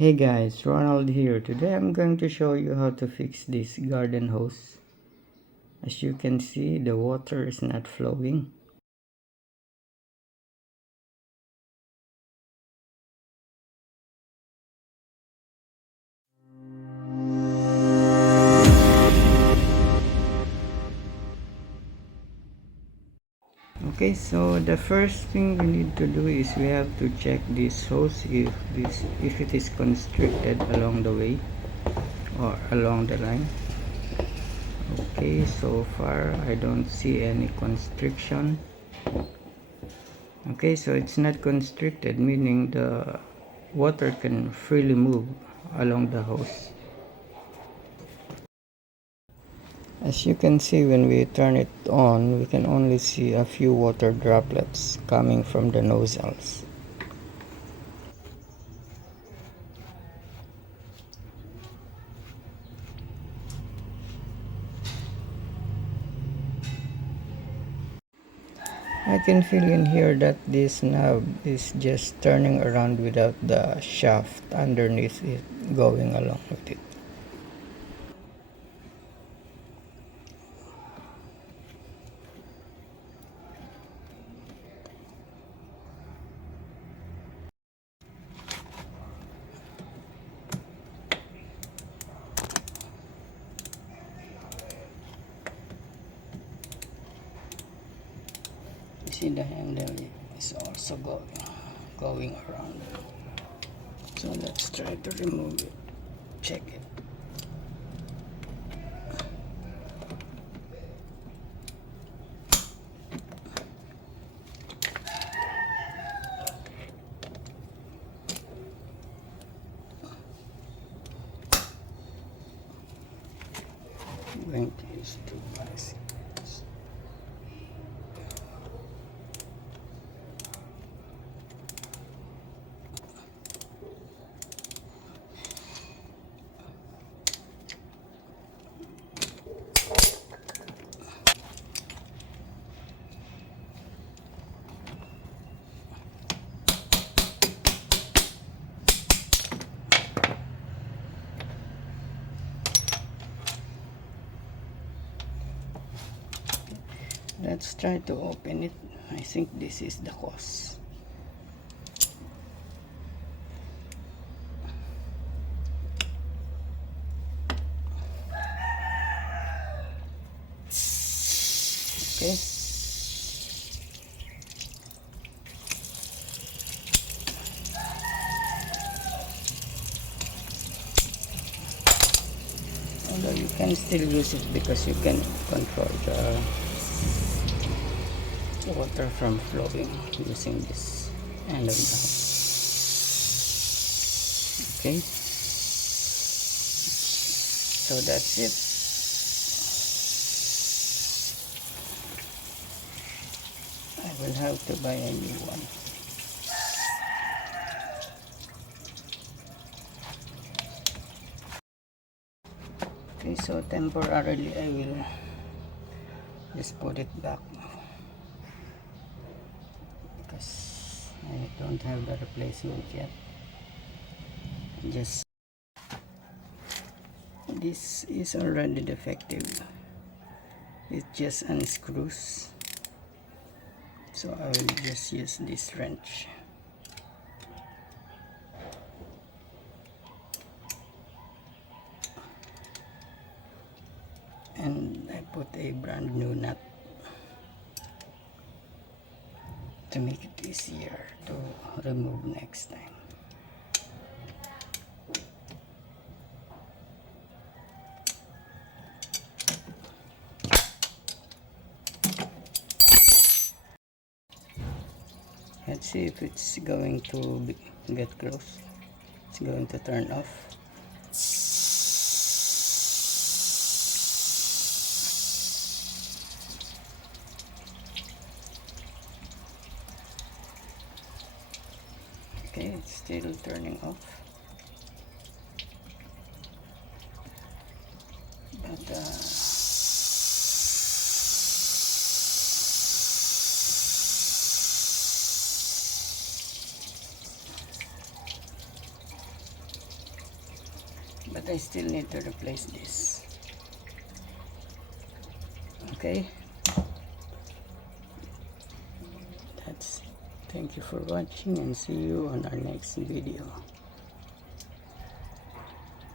Hey guys, Ronald here. Today I'm going to show you how to fix this garden hose. As you can see, the water is not flowing. Okay, so the first thing we need to do is we have to check this hose if it is constricted along the way or along the line. Okay, so far I don't see any constriction. Okay, so it's not constricted, meaning the water can freely move along the hose. As you can see, when we turn it on, we can only see a few water droplets coming from the nozzles. I can feel in here that this knob is just turning around without the shaft underneath it going along with it. You see the handle is also going around. So let's try to remove it. Check it. I'm going to use 2 bicycles. Let's try to open it. I think this is the cause. Okay. Although you can still use it because you can control the water from flowing using this end of the hose. Okay, so that's it. I will have to buy a new one. Okay, so temporarily I will just put it back because I don't have the replacement yet. Just this is already defective. It just unscrews, so I will just use this wrench. And I put a brand new nut to make it easier to remove next time. Let's see if it's going to get close. It's going to turn off. Okay, it's still turning off. But but I still need to replace this. Okay, that's it. Thank you for watching and see you on our next video.